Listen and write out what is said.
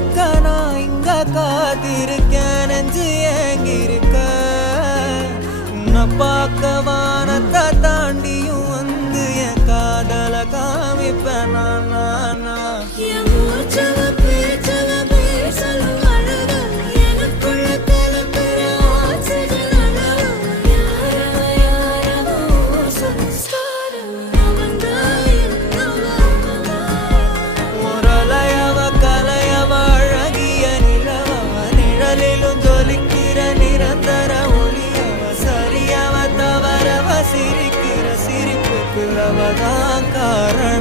தெரிஞ்சுக்க நான் இங்க காத்திருக்கேன் நெஞ்சு ஏங்கிருக்க உன்னை பார்க்க வானத்தை தாண்டியும் வந்து என் காதல காமிப்பேன் நான் சிரிக்கிற சிரிப்புக்கு அவதான் காரணம்.